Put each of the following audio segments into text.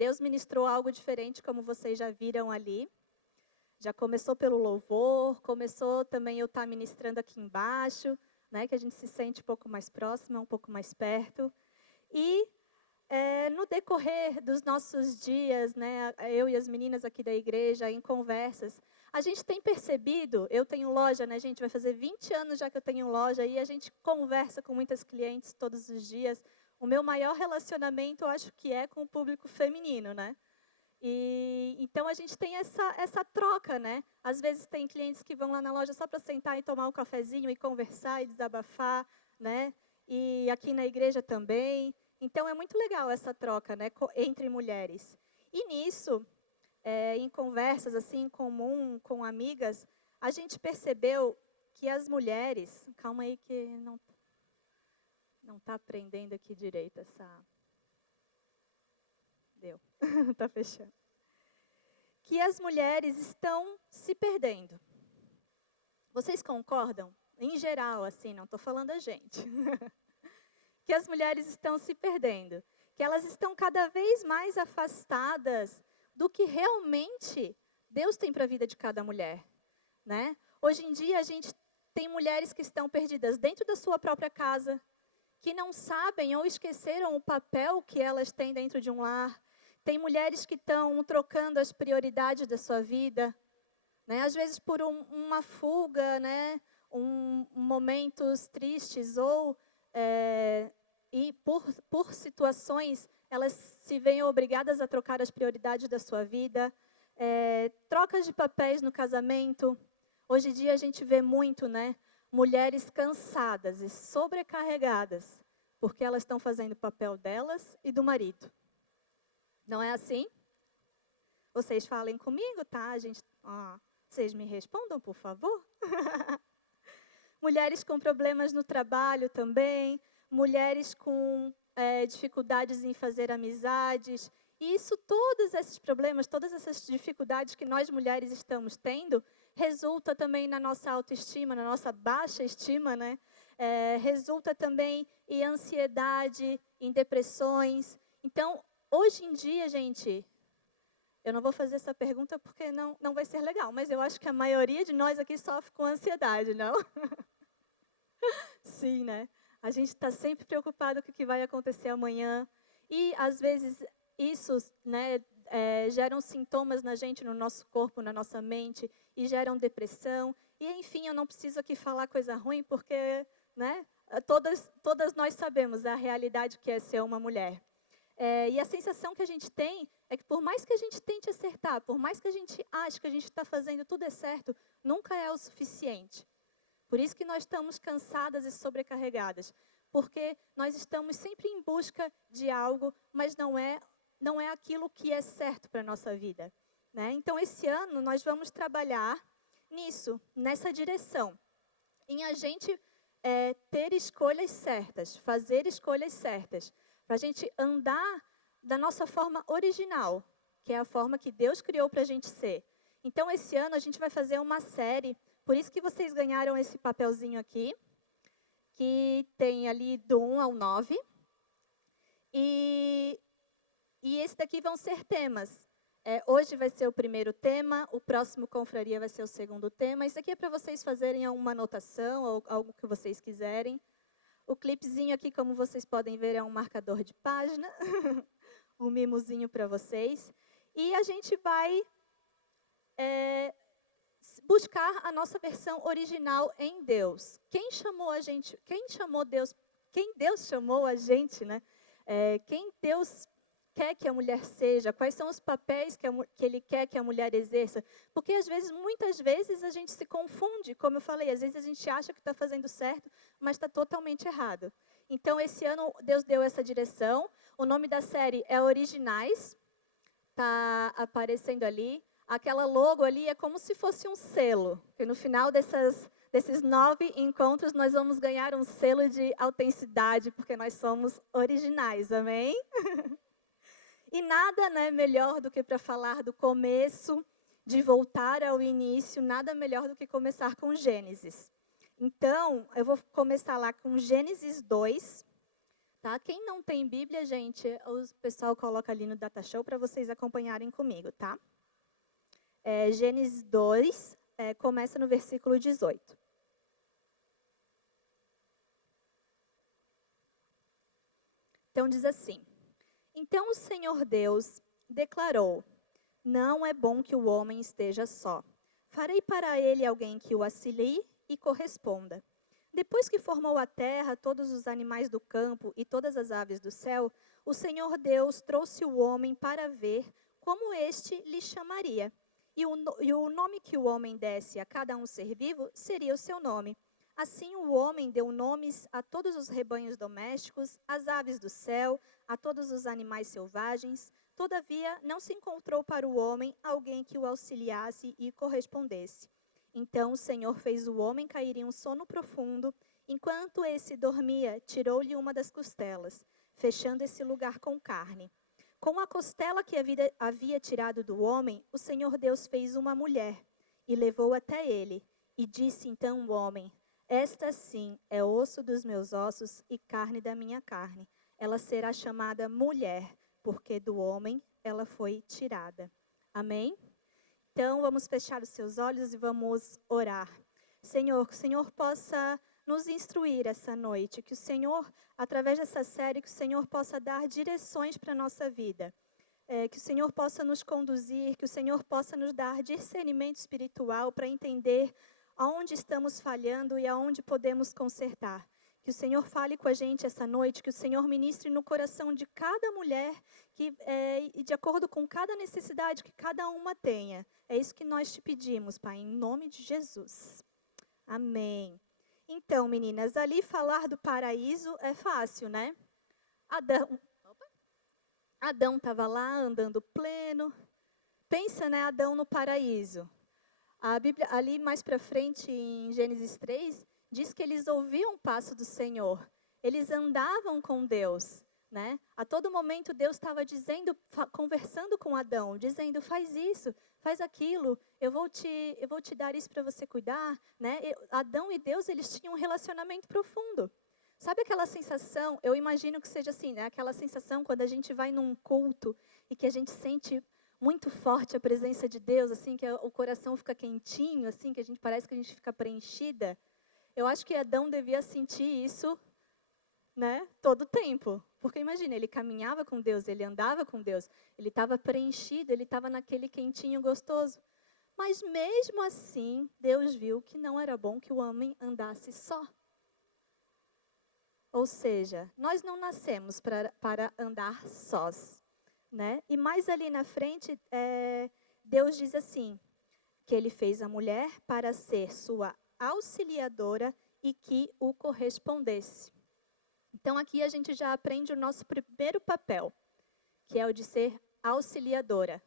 Deus ministrou algo diferente, como vocês já viram ali. Já começou pelo louvor, começou também eu estar ministrando aqui embaixo, né, que a gente se sente um pouco mais próxima, um pouco mais perto. E no decorrer dos nossos dias, né, eu e as meninas aqui da igreja, em conversas, a gente tem percebido, eu tenho loja, né, gente, vai fazer 20 anos já que eu tenho loja, e a gente conversa com muitas clientes todos os dias. O meu maior relacionamento, eu acho que é com o público feminino, né? E então a gente tem essa troca, né? Às vezes tem clientes que vão lá na loja só para sentar e tomar um cafezinho e conversar e desabafar, né? E aqui na igreja também. Então é muito legal essa troca, né, entre mulheres. E nisso, em conversas assim, em comum, com amigas, a gente percebeu que as mulheres... Calma aí que não está aprendendo aqui direito essa... Deu, está fechando. Que as mulheres estão se perdendo. Vocês concordam? Em geral, assim, não estou falando a gente. Que as mulheres estão se perdendo. Que elas estão cada vez mais afastadas do que realmente Deus tem para a vida de cada mulher, né? Hoje em dia, a gente tem mulheres que estão perdidas dentro da sua própria casa, que não sabem ou esqueceram o papel que elas têm dentro de um lar. Tem mulheres que estão trocando as prioridades da sua vida, né? Às vezes por uma fuga, né? Momentos tristes ou e por situações, elas se veem obrigadas a trocar as prioridades da sua vida. Trocas de papéis no casamento. Hoje em dia a gente vê muito, né? Mulheres cansadas e sobrecarregadas, porque elas estão fazendo o papel delas e do marido. Não é assim? Vocês falem comigo, tá? Vocês me respondam, por favor? Mulheres com problemas no trabalho também, mulheres com dificuldades em fazer amizades. E isso, todos esses problemas, todas essas dificuldades que nós mulheres estamos tendo, resulta também na nossa autoestima, na nossa baixa estima, né? Resulta também em ansiedade, em depressões. Então, hoje em dia, gente, eu não vou fazer essa pergunta porque não vai ser legal, mas eu acho que a maioria de nós aqui sofre com ansiedade, não? Sim, né? A gente está sempre preocupado com o que vai acontecer amanhã. E, às vezes, isso, né, geram sintomas na gente, no nosso corpo, na nossa mente, e geram depressão. E, enfim, eu não preciso aqui falar coisa ruim, porque, né, todas nós sabemos a realidade que é ser uma mulher. E a sensação que a gente tem é que por mais que a gente tente acertar, por mais que a gente ache que a gente está fazendo tudo é certo, nunca é o suficiente. Por isso que nós estamos cansadas e sobrecarregadas. Porque nós estamos sempre em busca de algo, mas não é aquilo que é certo para a nossa vida, né? Então, esse ano, nós vamos trabalhar nisso, nessa direção. Em a gente ter escolhas certas, fazer escolhas certas. Para a gente andar da nossa forma original, que é a forma que Deus criou para a gente ser. Então, esse ano, a gente vai fazer uma série. Por isso que vocês ganharam esse papelzinho aqui, que tem ali do 1 ao 9. E esse daqui vão ser temas. Hoje vai ser o primeiro tema, o próximo confraria vai ser o segundo tema. Isso aqui é para vocês fazerem uma anotação ou algo que vocês quiserem. O clipezinho aqui, como vocês podem ver, é um marcador de página. Um mimozinho para vocês. E a gente vai buscar a nossa versão original em Deus. Quem chamou a gente? Quem chamou Deus? Quem Deus chamou a gente, né? Quem Deus quer que a mulher seja? Quais são os papéis que Ele quer que a mulher exerça? Porque muitas vezes a gente se confunde, como eu falei, às vezes a gente acha que está fazendo certo, mas está totalmente errado. Então, esse ano Deus deu essa direção. O nome da série é Originais, está aparecendo ali. Aquela logo ali é como se fosse um selo, que no final desses 9 encontros nós vamos ganhar um selo de autenticidade, porque nós somos originais, amém? E nada, né, melhor do que para falar do começo, de voltar ao início, nada melhor do que começar com Gênesis. Então, eu vou começar lá com Gênesis 2, Tá? Quem não tem Bíblia, gente, o pessoal coloca ali no Data Show para vocês acompanharem comigo, tá? Gênesis 2, começa no versículo 18. Então diz assim: Então o Senhor Deus declarou: Não é bom que o homem esteja só. Farei para ele alguém que o auxilie e corresponda. Depois que formou a terra, todos os animais do campo e todas as aves do céu, o Senhor Deus trouxe o homem para ver como este lhe chamaria. E o nome que o homem desse a cada um ser vivo seria o seu nome. Assim o homem deu nomes a todos os rebanhos domésticos, às aves do céu, a todos os animais selvagens. Todavia, não se encontrou para o homem alguém que o auxiliasse e correspondesse. Então o Senhor fez o homem cair em um sono profundo. Enquanto esse dormia, tirou-lhe uma das costelas, fechando esse lugar com carne. Com a costela que havia tirado do homem, o Senhor Deus fez uma mulher e levou até ele. E disse então o homem: Esta sim é osso dos meus ossos e carne da minha carne. Ela será chamada mulher, porque do homem ela foi tirada. Amém? Então, vamos fechar os seus olhos e vamos orar. Senhor, que o Senhor possa nos instruir essa noite, que o Senhor, através dessa série, que o Senhor possa dar direções para a nossa vida, que o Senhor possa nos conduzir, que o Senhor possa nos dar discernimento espiritual para entender aonde estamos falhando e aonde podemos consertar. Que o Senhor fale com a gente essa noite, que o Senhor ministre no coração de cada mulher e de acordo com cada necessidade que cada uma tenha. É isso que nós te pedimos, Pai, em nome de Jesus. Amém. Então, meninas, ali falar do paraíso é fácil, né? Adão estava lá andando pleno. Pensa, né, Adão no paraíso. A Bíblia, ali mais para frente, em Gênesis 3, diz que eles ouviam o passo do Senhor. Eles andavam com Deus, né? A todo momento Deus estava dizendo, conversando com Adão, dizendo: faz isso, faz aquilo, eu vou te dar isso para você cuidar, né? Adão e Deus, eles tinham um relacionamento profundo. Sabe aquela sensação, eu imagino que seja assim, né? Aquela sensação quando a gente vai num culto e que a gente sente muito forte a presença de Deus, assim, que o coração fica quentinho, assim, que parece que a gente fica preenchida. Eu acho que Adão devia sentir isso, né, todo o tempo. Porque imagina, ele caminhava com Deus, ele andava com Deus, ele estava preenchido, ele estava naquele quentinho gostoso. Mas mesmo assim, Deus viu que não era bom que o homem andasse só. Ou seja, nós não nascemos para andar sós, né? E mais ali na frente, Deus diz assim, que ele fez a mulher para ser sua auxiliadora e que o correspondesse. Então, aqui a gente já aprende o nosso primeiro papel, que é o de ser auxiliadora.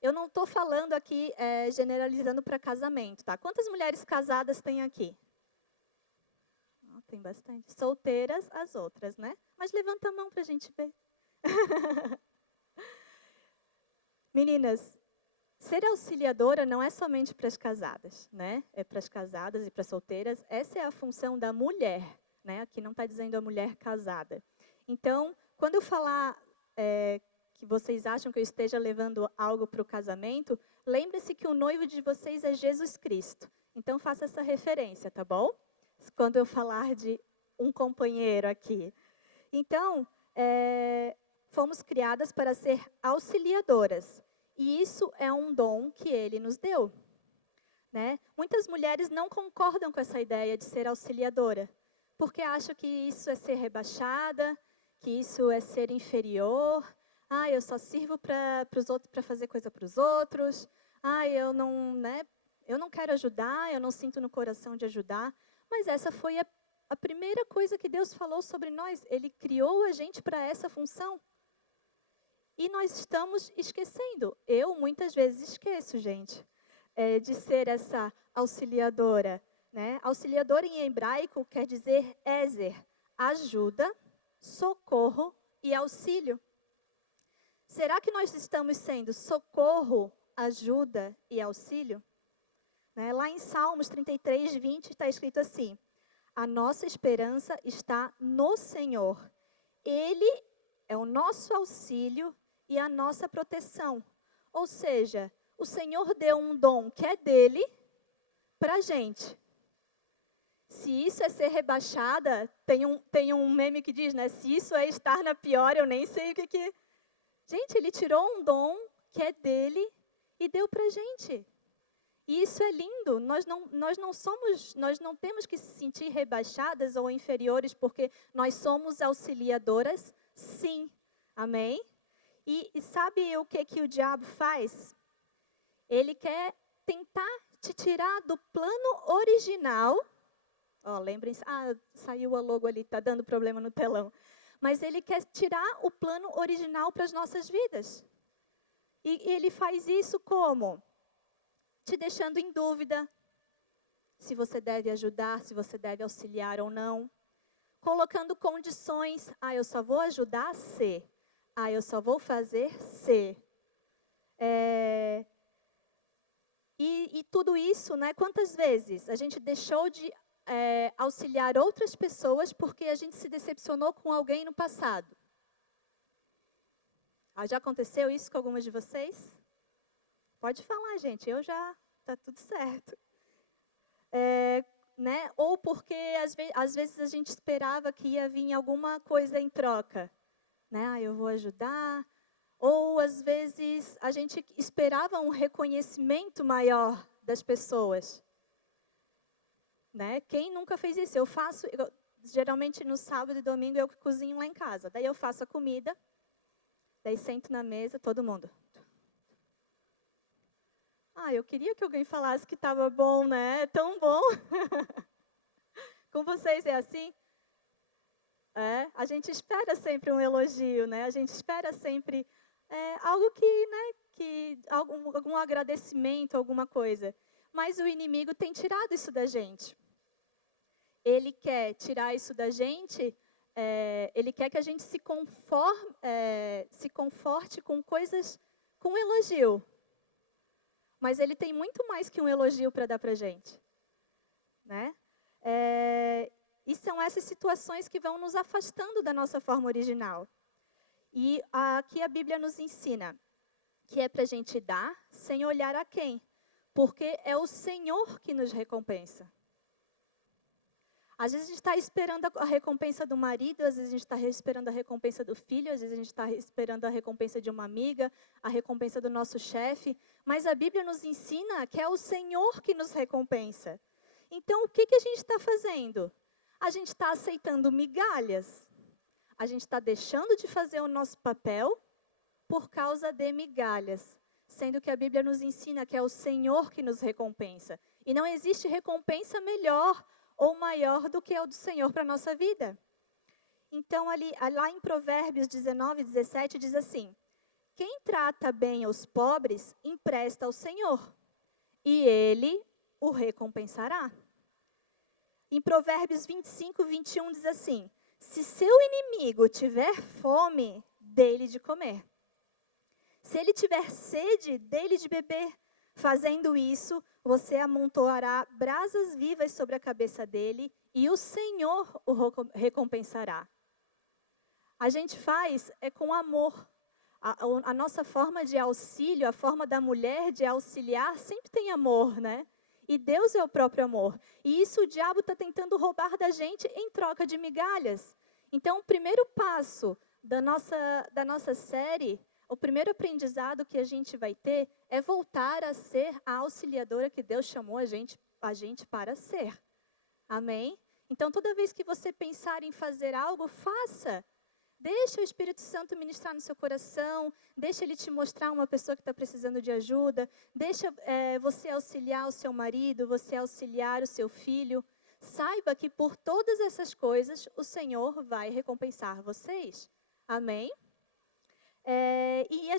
Eu não estou falando aqui generalizando para casamento, tá? Quantas mulheres casadas tem aqui? Tem bastante. Solteiras, as outras, né? Mas levanta a mão para a gente ver. Meninas, ser auxiliadora não é somente para as casadas, né? É para as casadas e para as solteiras. Essa é a função da mulher, né? Aqui não está dizendo a mulher casada. Então, quando eu falar que vocês acham que eu esteja levando algo para o casamento, lembre-se que o noivo de vocês é Jesus Cristo. Então, faça essa referência, tá bom? Quando eu falar de um companheiro aqui. Então, fomos criadas para ser auxiliadoras. E isso é um dom que ele nos deu, né? Muitas mulheres não concordam com essa ideia de ser auxiliadora, porque acham que isso é ser rebaixada, que isso é ser inferior. Eu só sirvo para os outros, para fazer coisa para os outros. Eu não quero ajudar, eu não sinto no coração de ajudar. Mas essa foi a primeira coisa que Deus falou sobre nós. Ele criou a gente para essa função. E nós estamos esquecendo. Eu, muitas vezes, esqueço, gente, de ser essa auxiliadora, né? Auxiliadora em hebraico quer dizer ezer, ajuda, socorro e auxílio. Será que nós estamos sendo socorro, ajuda e auxílio? Lá em Salmos 33, 20, está escrito assim: a nossa esperança está no Senhor. Ele é o nosso auxílio e a nossa proteção. Ou seja, o Senhor deu um dom que é dele para a gente. Se isso é ser rebaixada, tem um meme que diz, né? Se isso é estar na pior, eu nem sei o que. Gente, ele tirou um dom que é dele e deu para a gente. E isso é lindo. Nós não temos que se sentir rebaixadas ou inferiores porque nós somos auxiliadoras, sim. Amém? E sabe o que o diabo faz? Ele quer tentar te tirar do plano original. Lembrem-se, saiu a logo ali, está dando problema no telão. Mas ele quer tirar o plano original para as nossas vidas. E ele faz isso como? Te deixando em dúvida se você deve ajudar, se você deve auxiliar ou não. Colocando condições, eu só vou ajudar se. Eu só vou fazer se. E tudo isso, né? Quantas vezes a gente deixou de auxiliar outras pessoas porque a gente se decepcionou com alguém no passado? Já aconteceu isso com algumas de vocês? Pode falar, gente, tá tudo certo. Né? Ou porque às vezes a gente esperava que ia vir alguma coisa em troca. Né? Eu vou ajudar. Ou às vezes a gente esperava um reconhecimento maior das pessoas. Né? Quem nunca fez isso? Geralmente no sábado e domingo eu que cozinho lá em casa. Daí eu faço a comida, daí sento na mesa, todo mundo. Eu queria que alguém falasse que estava bom, né? É tão bom. Com vocês é assim? A gente espera sempre um elogio, né? A gente espera sempre algo algum agradecimento, alguma coisa. Mas o inimigo tem tirado isso da gente. Ele quer tirar isso da gente, ele quer que a gente se conforte com coisas, com elogio. Mas ele tem muito mais que um elogio para dar para a gente. Né? E são essas situações que vão nos afastando da nossa forma original. E aqui a Bíblia nos ensina que é para a gente dar sem olhar a quem. Porque é o Senhor que nos recompensa. Às vezes a gente está esperando a recompensa do marido, às vezes a gente está esperando a recompensa do filho, às vezes a gente está esperando a recompensa de uma amiga, a recompensa do nosso chefe. Mas a Bíblia nos ensina que é o Senhor que nos recompensa. Então, o que a gente está fazendo? A gente está aceitando migalhas. A gente está deixando de fazer o nosso papel por causa de migalhas. Sendo que a Bíblia nos ensina que é o Senhor que nos recompensa. E não existe recompensa melhor ou maior do que é o do Senhor para a nossa vida. Então, lá em Provérbios 19, 17, diz assim: quem trata bem os pobres, empresta ao Senhor, e Ele o recompensará. Em Provérbios 25, 21, diz assim: se seu inimigo tiver fome, dê-lhe de comer. Se ele tiver sede, dê-lhe de beber. Fazendo isso, você amontoará brasas vivas sobre a cabeça dele e o Senhor o recompensará. A gente faz com amor. A nossa forma de auxílio, a forma da mulher de auxiliar, sempre tem amor, né? E Deus é o próprio amor. E isso o diabo está tentando roubar da gente em troca de migalhas. Então, o primeiro passo da nossa série, o primeiro aprendizado que a gente vai ter é voltar a ser a auxiliadora que Deus chamou a gente para ser. Amém? Então, toda vez que você pensar em fazer algo, faça. Deixa o Espírito Santo ministrar no seu coração, deixa ele te mostrar uma pessoa que está precisando de ajuda, deixa você auxiliar o seu marido, você auxiliar o seu filho. Saiba que por todas essas coisas, o Senhor vai recompensar vocês. Amém? E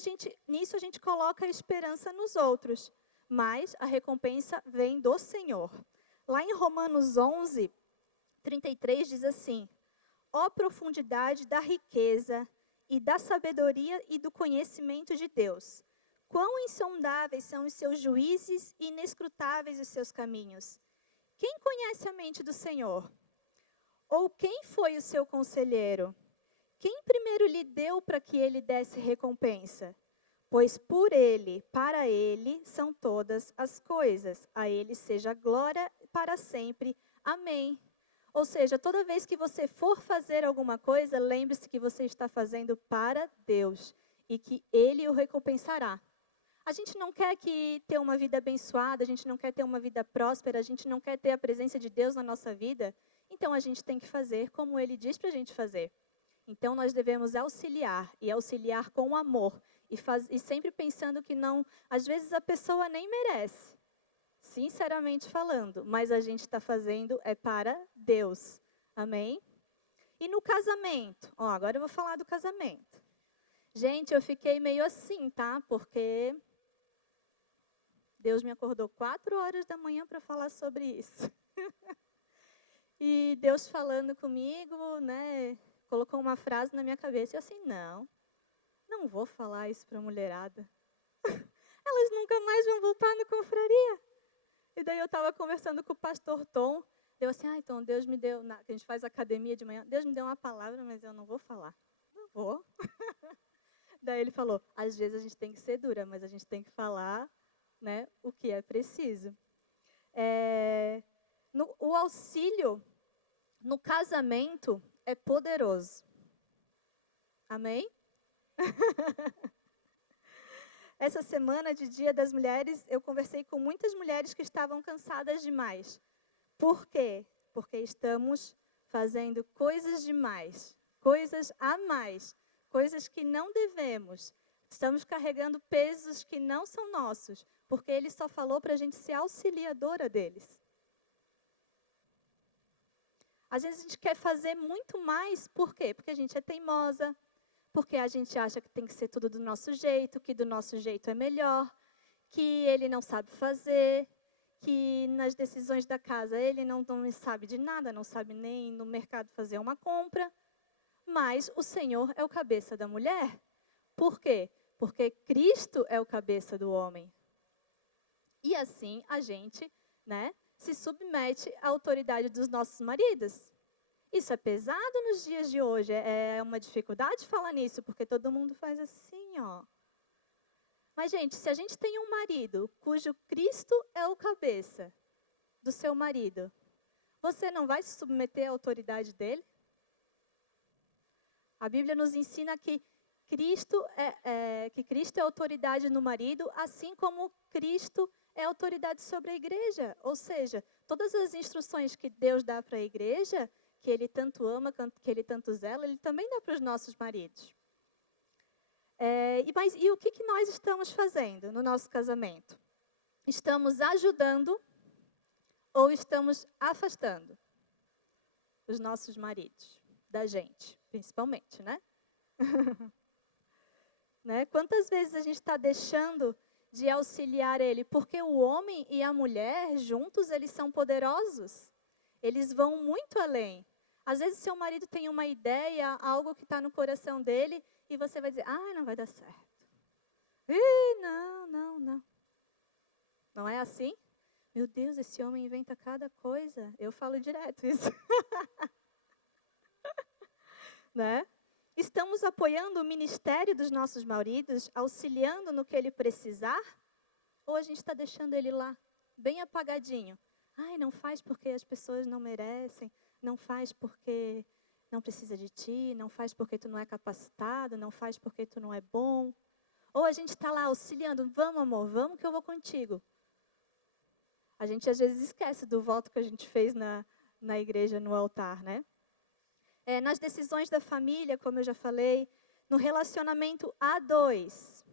nisso a gente coloca a esperança nos outros, mas a recompensa vem do Senhor. Lá em Romanos 11, 33 diz assim: ó profundidade da riqueza e da sabedoria e do conhecimento de Deus! Quão insondáveis são os seus juízes e inescrutáveis os seus caminhos! Quem conhece a mente do Senhor? Ou quem foi o seu conselheiro? quem primeiro lhe deu para que ele desse recompensa? Pois por ele, para ele, são todas as coisas. A ele seja glória para sempre. Amém. Ou seja, toda vez que você for fazer alguma coisa, lembre-se que você está fazendo para Deus e que Ele o recompensará. A gente não quer ter uma vida abençoada, a gente não quer ter uma vida próspera, a gente não quer ter a presença de Deus na nossa vida, então a gente tem que fazer como Ele diz para a gente fazer. Então nós devemos auxiliar, e auxiliar com amor, e sempre pensando que não, às vezes a pessoa nem merece. Sinceramente falando, mas a gente está fazendo é para Deus. Amém? E no casamento? Agora eu vou falar do casamento. Gente, eu fiquei meio assim, tá? Porque Deus me acordou 4 horas da manhã para falar sobre isso. E Deus falando comigo, né? Colocou uma frase na minha cabeça. E eu assim, não vou falar isso para a mulherada. Elas nunca mais vão voltar na confraria. E daí eu estava conversando com o pastor Tom. Eu assim, Tom, Deus me deu, a gente faz academia de manhã, Deus me deu uma palavra, mas eu não vou falar. Não vou. Daí ele falou, às vezes a gente tem que ser dura, mas a gente tem que falar, né, o que é preciso. O auxílio no casamento é poderoso. Amém? Essa semana de Dia das Mulheres, eu conversei com muitas mulheres que estavam cansadas demais. Por quê? Porque estamos fazendo coisas demais, coisas a mais, coisas que não devemos. Estamos carregando pesos que não são nossos, porque Ele só falou para a gente ser auxiliadora deles. Às vezes a gente quer fazer muito mais, por quê? Porque a gente é teimosa, porque a gente acha que tem que ser tudo do nosso jeito, que do nosso jeito é melhor, que ele não sabe fazer, que nas decisões da casa ele não sabe de nada, não sabe nem no mercado fazer uma compra. Mas o Senhor é o cabeça da mulher. Por quê? Porque Cristo é o cabeça do homem. E assim a gente, né, se submete à autoridade dos nossos maridos. Isso é pesado nos dias de hoje, é uma dificuldade falar nisso, porque todo mundo faz assim, ó. Mas, gente, se a gente tem um marido cujo Cristo é o cabeça do seu marido, você não vai se submeter à autoridade dele? A Bíblia nos ensina que Cristo é autoridade no marido, assim como Cristo é autoridade sobre a igreja. Ou seja, todas as instruções que Deus dá para a igreja, que Ele tanto ama, que Ele tanto zela, Ele também dá para os nossos maridos. E o que nós estamos fazendo no nosso casamento? Estamos ajudando ou estamos afastando os nossos maridos da gente, principalmente, né? Né? Quantas vezes a gente está deixando de auxiliar ele? Porque o homem e a mulher, juntos, eles são poderosos. Eles vão muito além. Às vezes, seu marido tem uma ideia, algo que está no coração dele, e você vai dizer, não vai dar certo. Não. Não é assim? Meu Deus, esse homem inventa cada coisa. Eu falo direto isso. Né? Estamos apoiando o ministério dos nossos maridos, auxiliando no que ele precisar? Ou a gente está deixando ele lá, bem apagadinho? Não faz porque as pessoas não merecem, não faz porque não precisa de ti, não faz porque tu não é capacitado, não faz porque tu não é bom. Ou a gente está lá auxiliando, vamos amor, vamos que eu vou contigo. A gente às vezes esquece do voto que a gente fez na igreja, no altar, né? Nas decisões da família, como eu já falei, no relacionamento a dois.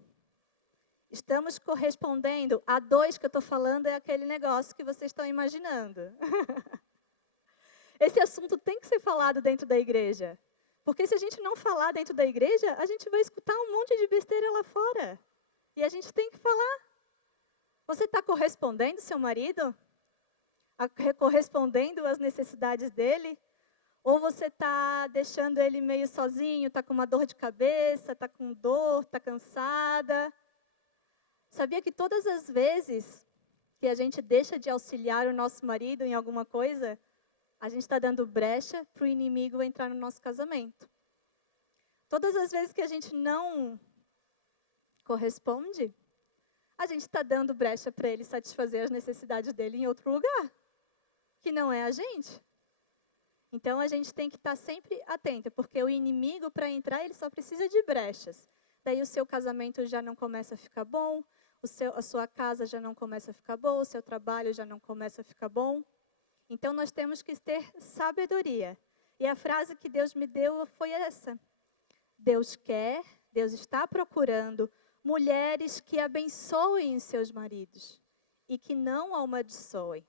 Estamos correspondendo a dois que eu estou falando, é aquele negócio que vocês estão imaginando. Esse assunto tem que ser falado dentro da igreja. Porque se a gente não falar dentro da igreja, a gente vai escutar um monte de besteira lá fora. E a gente tem que falar. Você está correspondendo seu marido? Correspondendo às necessidades dele? Ou você está deixando ele meio sozinho, está com uma dor de cabeça, está com dor, está cansada? Sabia que todas as vezes que a gente deixa de auxiliar o nosso marido em alguma coisa, a gente está dando brecha para o inimigo entrar no nosso casamento. Todas as vezes que a gente não corresponde, a gente está dando brecha para ele satisfazer as necessidades dele em outro lugar, que não é a gente. Então, a gente tem que estar sempre atento, porque o inimigo, para entrar, ele só precisa de brechas. Daí o seu casamento já não começa a ficar bom, a sua casa já não começa a ficar boa, o seu trabalho já não começa a ficar bom. Então, nós temos que ter sabedoria. E a frase que Deus me deu foi essa. Deus está procurando mulheres que abençoem os seus maridos e que não amaldiçoem.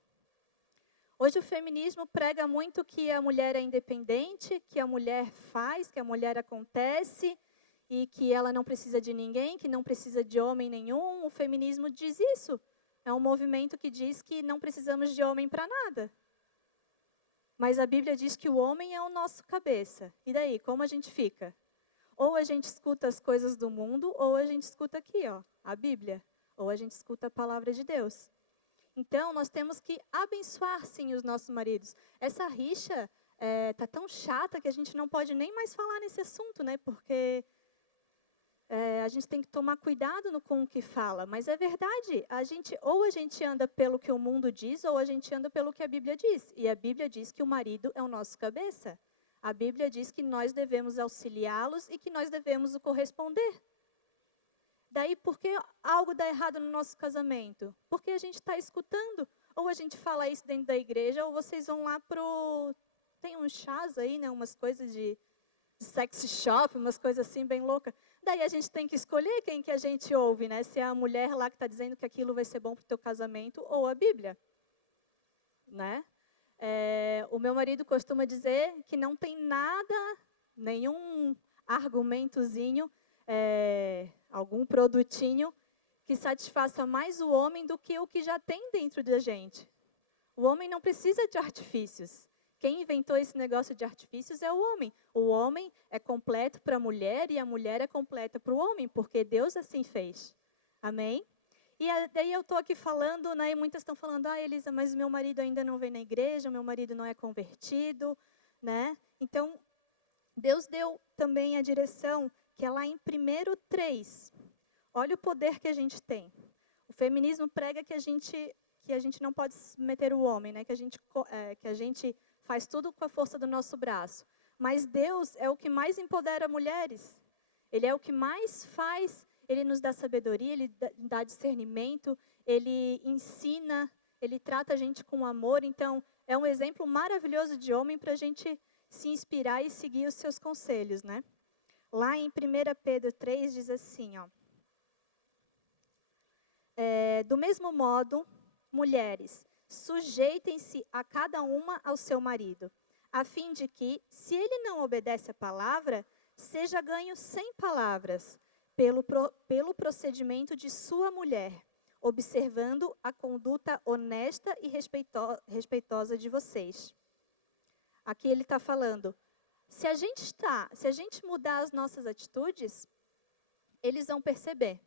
Hoje o feminismo prega muito que a mulher é independente, que a mulher faz, que a mulher acontece e que ela não precisa de ninguém, que não precisa de homem nenhum. O feminismo diz isso. É um movimento que diz que não precisamos de homem para nada. Mas a Bíblia diz que o homem é o nosso cabeça. E daí, como a gente fica? Ou a gente escuta as coisas do mundo, ou a gente escuta aqui, ó, a Bíblia. Ou a gente escuta a palavra de Deus. Então, nós temos que abençoar, sim, os nossos maridos. Essa rixa tá tão chata que a gente não pode nem mais falar nesse assunto, né? Porque a gente tem que tomar cuidado com o que fala. Mas é verdade, ou a gente anda pelo que o mundo diz, ou a gente anda pelo que a Bíblia diz. E a Bíblia diz que o marido é o nosso cabeça. A Bíblia diz que nós devemos auxiliá-los e que nós devemos o corresponder. Daí, por que algo dá errado no nosso casamento? Porque a gente está escutando. Ou a gente fala isso dentro da igreja, ou vocês vão lá tem uns chás aí, né? Umas coisas de sexy shop, umas coisas assim bem loucas. Daí a gente tem que escolher quem que a gente ouve, né? Se é a mulher lá que está dizendo que aquilo vai ser bom para o teu casamento, ou a Bíblia. Né? O meu marido costuma dizer que não tem nada, nenhum argumentozinho, algum produtinho que satisfaça mais o homem do que o que já tem dentro da gente. O homem não precisa de artifícios. Quem inventou esse negócio de artifícios é o homem. O homem é completo para a mulher e a mulher é completa para o homem, porque Deus assim fez. Amém? E daí eu estou aqui falando, né, e muitas estão falando, Elisa, mas o meu marido ainda não vem na igreja, o meu marido não é convertido, né? Então, Deus deu também a direção, que é lá em 1:3. Olha o poder que a gente tem. O feminismo prega que a gente não pode submeter o homem, né? Que a gente faz tudo com a força do nosso braço. Mas Deus é o que mais empodera mulheres. Ele é o que mais faz. Ele nos dá sabedoria, Ele dá discernimento, Ele ensina, Ele trata a gente com amor. Então, é um exemplo maravilhoso de homem para a gente se inspirar e seguir os seus conselhos, né? Lá em 1 Pedro 3 diz assim, ó. Do mesmo modo, mulheres, sujeitem-se a cada uma ao seu marido, a fim de que, se ele não obedece à palavra, seja ganho sem palavras, pelo procedimento de sua mulher, observando a conduta honesta e respeitosa de vocês. Aqui ele está falando, se a gente mudar as nossas atitudes, eles vão perceber.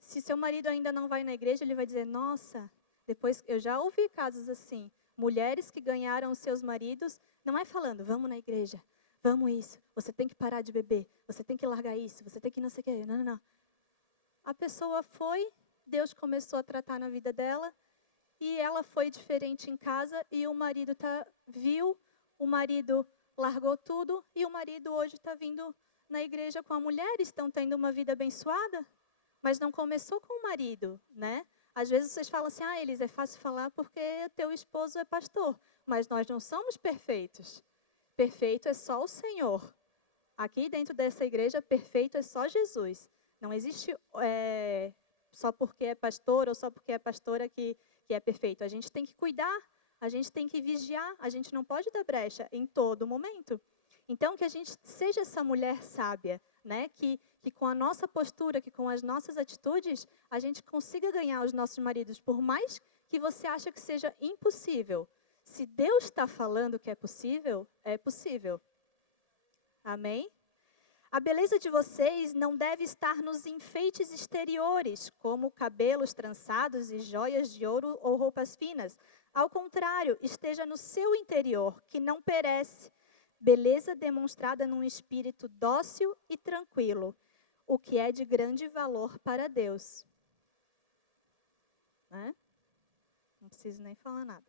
Se seu marido ainda não vai na igreja, ele vai dizer, nossa, depois eu já ouvi casos assim, mulheres que ganharam seus maridos, não é falando, vamos na igreja, vamos isso, você tem que parar de beber, você tem que largar isso, você tem que não sei o quê, não. A pessoa foi, Deus começou a tratar na vida dela, e ela foi diferente em casa, e o marido viu, o marido largou tudo, e o marido hoje está vindo na igreja com a mulher, estão tendo uma vida abençoada, mas não começou com o marido, né? Às vezes vocês falam assim, Elisa, é fácil falar porque teu esposo é pastor, mas nós não somos perfeitos. Perfeito é só o Senhor. Aqui dentro dessa igreja, perfeito é só Jesus. Não existe só porque é pastor ou só porque é pastora que é perfeito. A gente tem que cuidar, a gente tem que vigiar, a gente não pode dar brecha em todo momento. Então, que a gente seja essa mulher sábia, né? Que com a nossa postura, que com as nossas atitudes, a gente consiga ganhar os nossos maridos, por mais que você ache que seja impossível. Se Deus está falando que é possível, é possível. Amém? A beleza de vocês não deve estar nos enfeites exteriores, como cabelos trançados e joias de ouro ou roupas finas. Ao contrário, esteja no seu interior, que não perece, beleza demonstrada num espírito dócil e tranquilo, o que é de grande valor para Deus. Né? Não preciso nem falar nada.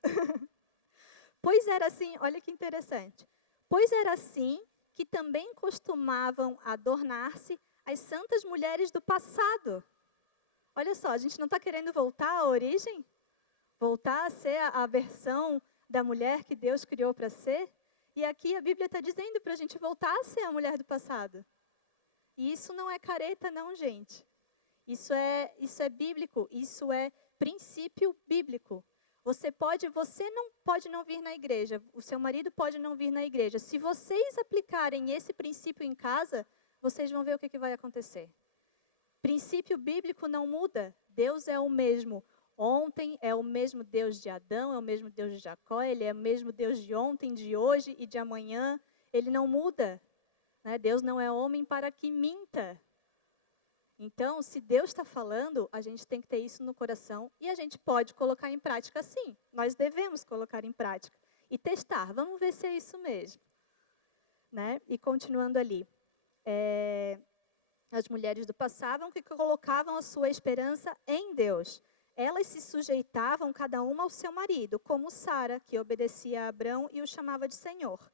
Pois era assim, olha que interessante. Pois era assim que também costumavam adornar-se as santas mulheres do passado. Olha só, a gente não está querendo voltar à origem? Voltar a ser a versão da mulher que Deus criou para ser? E aqui a Bíblia está dizendo para a gente voltar a ser a mulher do passado. E isso não é careta não, gente. Isso é bíblico, isso é princípio bíblico. Você não pode não vir na igreja, o seu marido pode não vir na igreja. Se vocês aplicarem esse princípio em casa, vocês vão ver o que vai acontecer. Princípio bíblico não muda. Deus é o mesmo ontem, é o mesmo Deus de Adão, é o mesmo Deus de Jacó, ele é o mesmo Deus de ontem, de hoje e de amanhã. Ele não muda. Né? Deus não é homem para que minta. Então, se Deus está falando, a gente tem que ter isso no coração e a gente pode colocar em prática sim. Nós devemos colocar em prática e testar. Vamos ver se é isso mesmo. Né? E continuando ali. As mulheres do passado que colocavam a sua esperança em Deus. Elas se sujeitavam cada uma ao seu marido, como Sara, que obedecia a Abrão e o chamava de Senhor.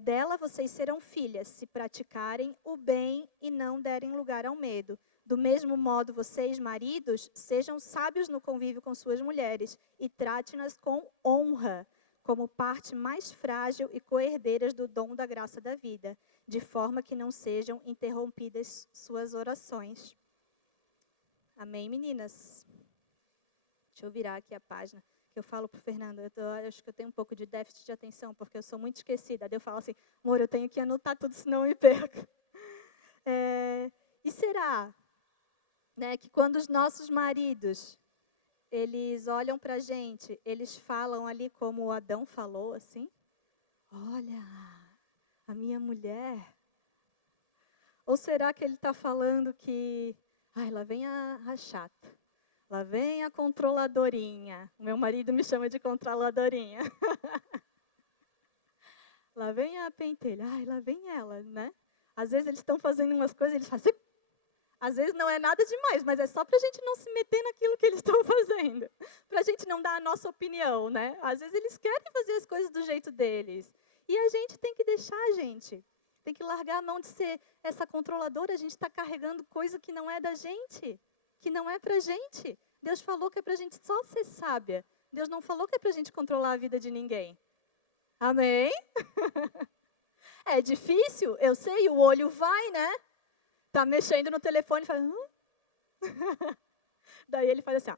Dela vocês serão filhas, se praticarem o bem e não derem lugar ao medo. Do mesmo modo, vocês, maridos, sejam sábios no convívio com suas mulheres e trate-nas com honra, como parte mais frágil e coerdeiras do dom da graça da vida, de forma que não sejam interrompidas suas orações. Amém, meninas? Deixa eu virar aqui a página. Que eu falo para o Fernando, acho que eu tenho um pouco de déficit de atenção, porque eu sou muito esquecida. Daí eu falo assim, amor, eu tenho que anotar tudo, senão eu me perco. E será, né, que quando os nossos maridos, eles olham para a gente, eles falam ali como o Adão falou, assim? Olha, a minha mulher. Ou será que ele está falando que, lá vem a chata. Lá vem a controladorinha. O meu marido me chama de controladorinha. Lá vem a pentelha. Lá vem ela, né? Às vezes eles estão fazendo umas coisas, eles fazem... Às vezes não é nada demais, mas é só para a gente não se meter naquilo que eles estão fazendo. Para a gente não dar a nossa opinião, né? Às vezes eles querem fazer as coisas do jeito deles. E a gente tem que deixar, gente. Tem que largar a mão de ser essa controladora. A gente está carregando coisa que não é da gente. Que não é pra gente. Deus falou que é pra gente só ser sábia. Deus não falou que é pra gente controlar a vida de ninguém. Amém? É difícil, eu sei, o olho vai, né? Tá mexendo no telefone e fala... Daí ele faz assim, ó.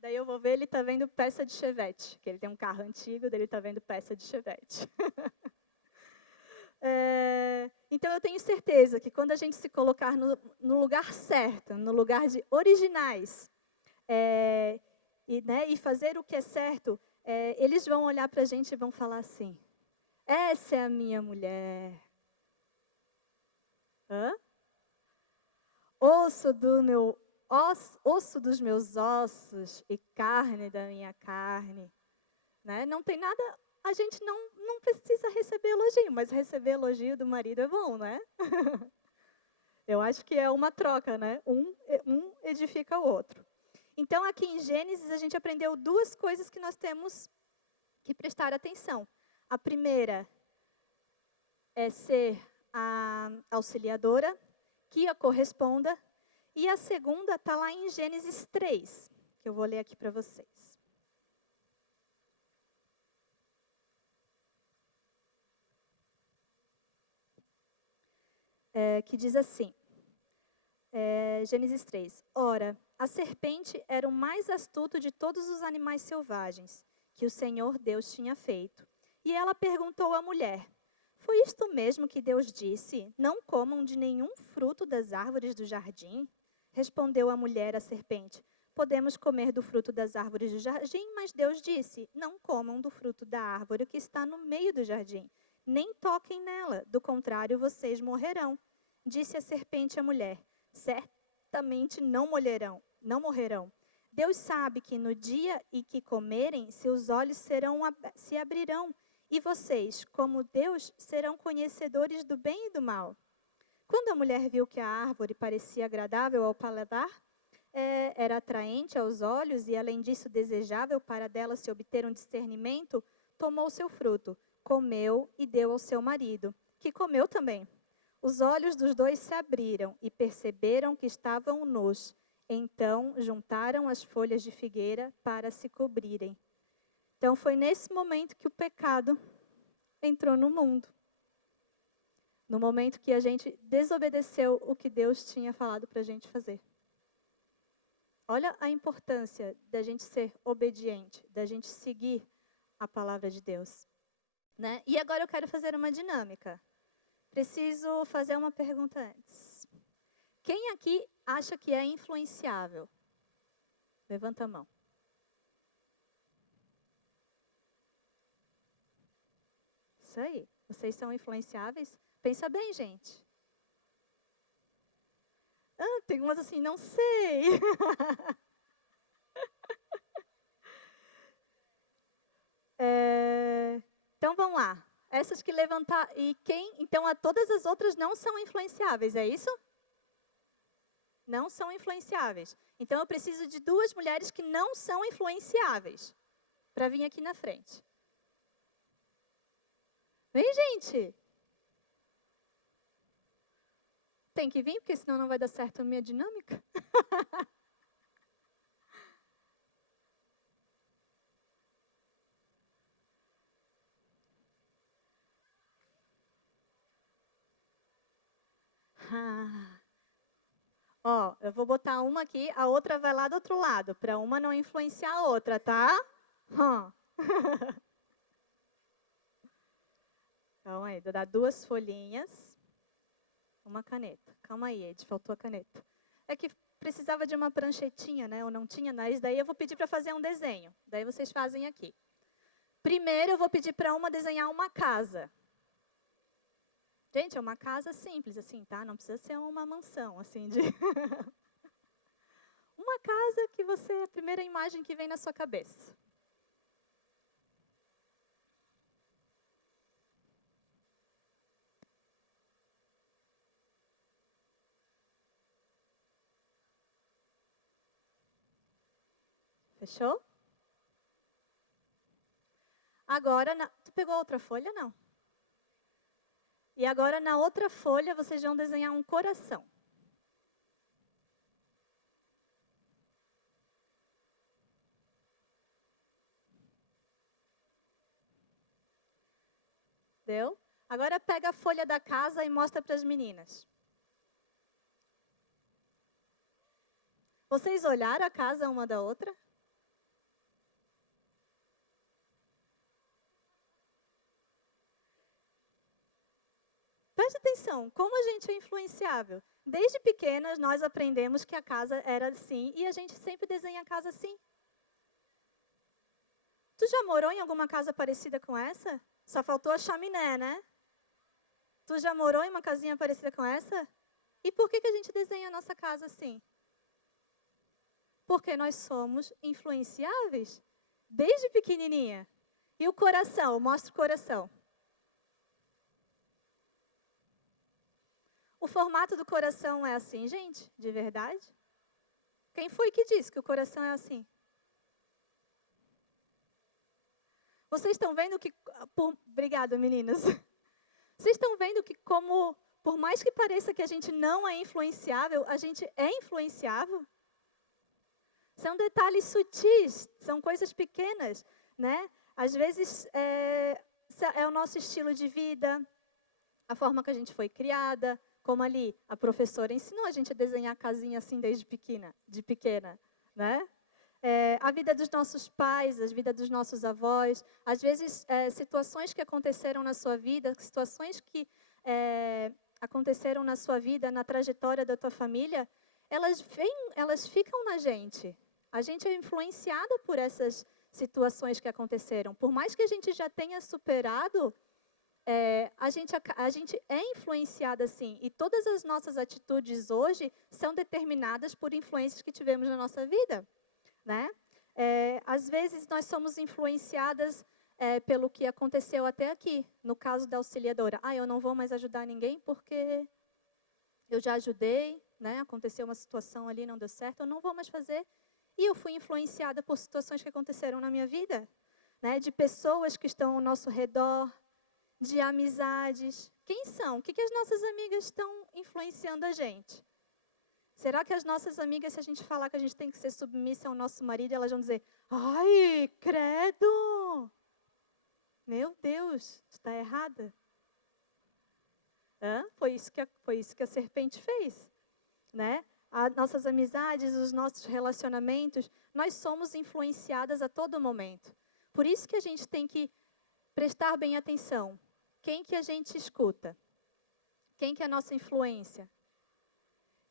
Daí eu vou ver, ele tá vendo peça de Chevette. Que ele tem um carro antigo, daí ele tá vendo peça de Chevette. Então, eu tenho certeza que quando a gente se colocar no lugar certo, no lugar de originais, e fazer o que é certo, eles vão olhar para a gente e vão falar assim, essa é a minha mulher. Osso dos meus ossos e carne da minha carne. Né? Não tem nada... A gente não precisa receber elogio, mas receber elogio do marido é bom, né? Eu acho que é uma troca, né? Um edifica o outro. Então, aqui em Gênesis, a gente aprendeu duas coisas que nós temos que prestar atenção. A primeira é ser a auxiliadora, que a corresponda. E a segunda está lá em Gênesis 3, que eu vou ler aqui para vocês. Que diz assim, Gênesis 3. Ora, a serpente era o mais astuto de todos os animais selvagens que o Senhor Deus tinha feito. E ela perguntou à mulher, foi isto mesmo que Deus disse? Não comam de nenhum fruto das árvores do jardim? Respondeu a mulher à serpente, podemos comer do fruto das árvores do jardim, mas Deus disse, não comam do fruto da árvore que está no meio do jardim. Nem toquem nela, do contrário vocês morrerão. Disse a serpente à mulher, certamente não morrerão. Deus sabe que no dia em que comerem, seus olhos se abrirão, E vocês, como Deus, serão conhecedores do bem e do mal. Quando a mulher viu que a árvore parecia agradável ao paladar, era atraente aos olhos e, além disso, desejável para dela se obter um discernimento, tomou seu fruto, comeu e deu ao seu marido, que comeu também. Os olhos dos dois se abriram e perceberam que estavam nus. Então, juntaram as folhas de figueira para se cobrirem. Então, foi nesse momento que o pecado entrou no mundo. No momento que a gente desobedeceu o que Deus tinha falado para a gente fazer. Olha a importância da gente ser obediente, da gente seguir a palavra de Deus. Né? E agora eu quero fazer uma dinâmica. Preciso fazer uma pergunta antes. Quem aqui acha que é influenciável? Levanta a mão. Isso aí. Vocês são influenciáveis? Pensa bem, gente. Tem umas assim, não sei. Então, vamos lá. Essas que levantar... Então, todas as outras não são influenciáveis, é isso? Não são influenciáveis. Então, eu preciso de 2 mulheres que não são influenciáveis para vir aqui na frente. Vem, gente. Tem que vir, porque senão não vai dar certo a minha dinâmica. Ó, eu vou botar uma aqui, a outra vai lá do outro lado, para uma não influenciar a outra, tá? Calma aí, vou dar 2 folhinhas, uma caneta. Calma aí, Ed, faltou a caneta. É que precisava de uma pranchetinha, né? Eu não tinha, mas daí eu vou pedir para fazer um desenho. Daí vocês fazem aqui. Primeiro eu vou pedir para uma desenhar uma casa. Gente, é uma casa simples, assim, tá? Não precisa ser uma mansão, assim, de... Uma casa que você... A primeira imagem que vem na sua cabeça. Fechou? Agora, tu pegou outra folha? Não. E agora, na outra folha, vocês vão desenhar um coração. Deu? Agora, pega a folha da casa e mostra para as meninas. Vocês olharam a casa uma da outra? Preste atenção, como a gente é influenciável. Desde pequenas, nós aprendemos que a casa era assim e a gente sempre desenha a casa assim. Tu já morou em alguma casa parecida com essa? Só faltou a chaminé, né? Tu já morou em uma casinha parecida com essa? E por que a gente desenha a nossa casa assim? Porque nós somos influenciáveis desde pequenininha. E o coração? Mostra o coração. O formato do coração é assim, gente? De verdade? Quem foi que disse que o coração é assim? Vocês estão vendo que... Obrigada, meninas. Vocês estão vendo que como, por mais que pareça que a gente não é influenciável, a gente é influenciável? São detalhes sutis, são coisas pequenas, né? Às vezes é o nosso estilo de vida, a forma que a gente foi criada, como ali a professora ensinou a gente a desenhar a casinha assim desde pequena, né? A vida dos nossos pais, a vida dos nossos avós, às vezes situações que aconteceram na sua vida, situações que aconteceram na sua vida, na trajetória da tua família, elas ficam na gente. A gente é influenciada por essas situações que aconteceram. Por mais que a gente já tenha superado, a gente é influenciada sim. E todas as nossas atitudes hoje são determinadas por influências que tivemos na nossa vida, né? Às vezes nós somos influenciadas pelo que aconteceu até aqui, no caso da auxiliadora. Eu não vou mais ajudar ninguém porque eu já ajudei, né? Aconteceu uma situação ali, não deu certo, eu não vou mais fazer. E eu fui influenciada por situações que aconteceram na minha vida, né? De pessoas que estão ao nosso redor, de amizades. Quem são? O que as nossas amigas estão influenciando a gente? Será que as nossas amigas, se a gente falar que a gente tem que ser submissa ao nosso marido, elas vão dizer, ai, credo! Meu Deus, tu está errada. Foi isso que a serpente fez, né? As nossas amizades, os nossos relacionamentos, nós somos influenciadas a todo momento. Por isso que a gente tem que prestar bem atenção. Quem que a gente escuta? Quem que é a nossa influência?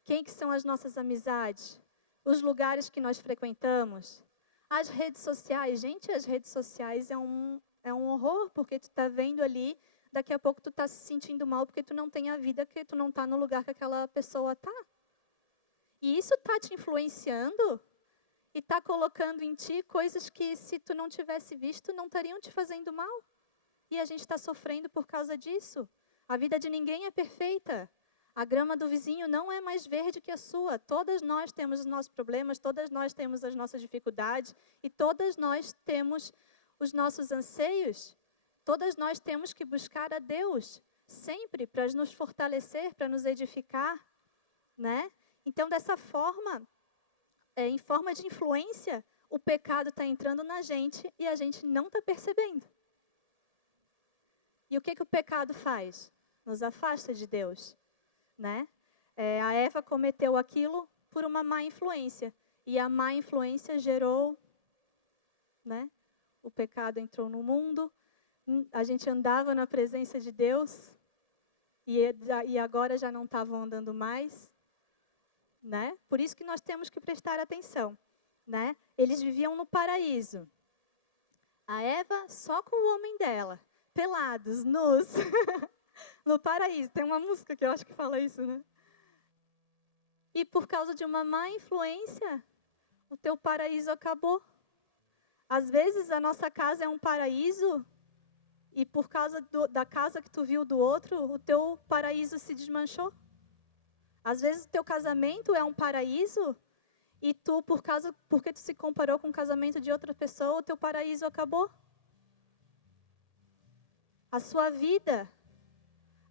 Quem que são as nossas amizades? Os lugares que nós frequentamos? As redes sociais. Gente, as redes sociais é um horror, porque tu está vendo ali, daqui a pouco tu está se sentindo mal porque tu não tem a vida, porque tu não está no lugar que aquela pessoa está. E isso está te influenciando e está colocando em ti coisas que, se tu não tivesse visto, não estariam te fazendo mal. E a gente está sofrendo por causa disso. A vida de ninguém é perfeita. A grama do vizinho não é mais verde que a sua. Todas nós temos os nossos problemas, todas nós temos as nossas dificuldades e todas nós temos os nossos anseios. Todas nós temos que buscar a Deus sempre para nos fortalecer, para nos edificar, né? Então, dessa forma, em forma de influência, o pecado está entrando na gente e a gente não está percebendo. E o que o pecado faz? Nos afasta de Deus, né? A Eva cometeu aquilo por uma má influência. E a má influência gerou, né? O pecado entrou no mundo. A gente andava na presença de Deus. E agora já não estavam andando mais, né? Por isso que nós temos que prestar atenção, né? Eles viviam no paraíso. A Eva só com o homem dela, pelados, nus, no paraíso. Tem uma música que eu acho que fala isso, né? E por causa de uma má influência, o teu paraíso acabou. Às vezes a nossa casa é um paraíso e por causa da casa que tu viu do outro, o teu paraíso se desmanchou. Às vezes o teu casamento é um paraíso e tu, porque tu se comparou com o casamento de outra pessoa, o teu paraíso acabou. A sua vida,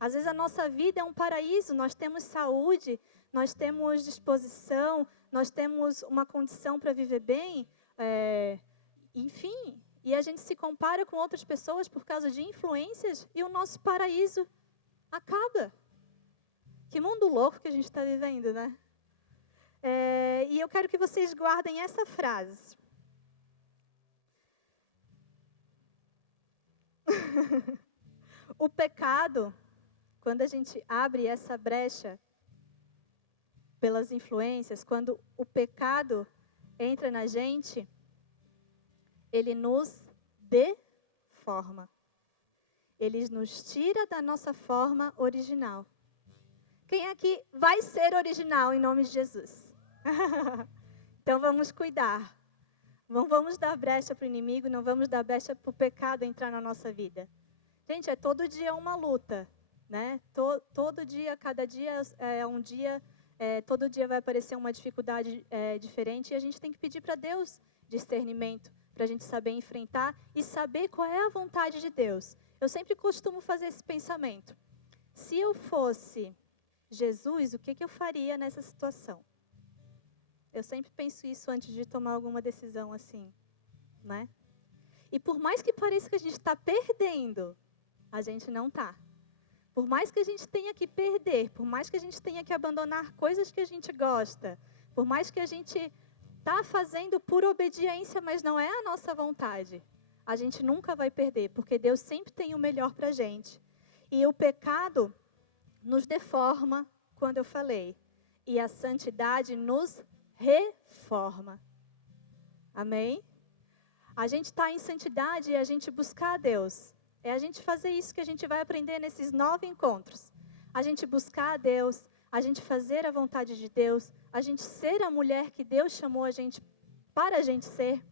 às vezes a nossa vida é um paraíso, nós temos saúde, nós temos disposição, nós temos uma condição para viver bem, enfim, e a gente se compara com outras pessoas por causa de influências e o nosso paraíso acaba. Que mundo louco que a gente está vivendo, né? E eu quero que vocês guardem essa frase. O pecado, quando a gente abre essa brecha pelas influências, quando o pecado entra na gente, ele nos deforma. Ele nos tira da nossa forma original. Quem aqui vai ser original em nome de Jesus? Então vamos cuidar. Não vamos dar brecha para o inimigo, não vamos dar brecha para o pecado entrar na nossa vida. Gente, todo dia uma luta, né? Todo dia, cada dia é um dia, todo dia vai aparecer uma dificuldade diferente e a gente tem que pedir para Deus discernimento, para a gente saber enfrentar e saber qual é a vontade de Deus. Eu sempre costumo fazer esse pensamento. Se eu fosse Jesus, o que eu faria nessa situação? Eu sempre penso isso antes de tomar alguma decisão assim, né? E por mais que pareça que a gente está perdendo, a gente não está. Por mais que a gente tenha que perder, por mais que a gente tenha que abandonar coisas que a gente gosta, por mais que a gente está fazendo por obediência, mas não é a nossa vontade, a gente nunca vai perder, porque Deus sempre tem o melhor para a gente. E o pecado nos deforma, quando eu falei, e a santidade nos reforma. Amém? A gente está em santidade e a gente buscar a Deus. É a gente fazer isso que a gente vai aprender nesses 9 encontros. A gente buscar a Deus, a gente fazer a vontade de Deus, a gente ser a mulher que Deus chamou a gente para a gente ser.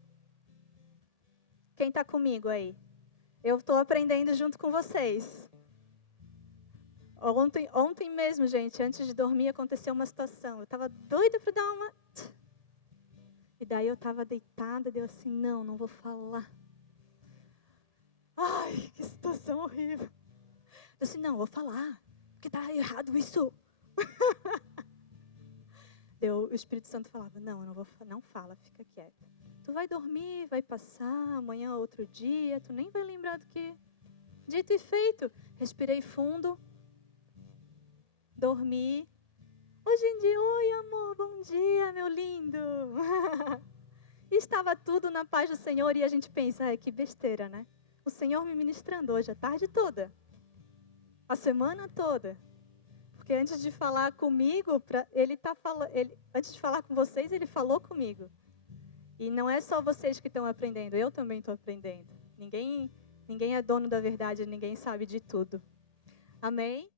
Quem está comigo aí? Eu estou aprendendo junto com vocês. Ontem mesmo, gente, antes de dormir, aconteceu uma situação. Eu estava doida para dar uma... E daí eu estava deitada, deu assim, não vou falar. Ai, que situação horrível. Eu disse, não, vou falar, porque está errado isso. O Espírito Santo falava, não fala, fica quieta. Tu vai dormir, vai passar, amanhã é outro dia, tu nem vai lembrar do que... Dito e feito, respirei fundo, dormi. Hoje em dia, oi amor, bom dia, meu lindo. E estava tudo na paz do Senhor e a gente pensa, que besteira, né? O Senhor me ministrando hoje a tarde toda, a semana toda. Porque antes de falar comigo, antes de falar com vocês, Ele falou comigo. E não é só vocês que estão aprendendo, eu também estou aprendendo. Ninguém é dono da verdade, ninguém sabe de tudo. Amém?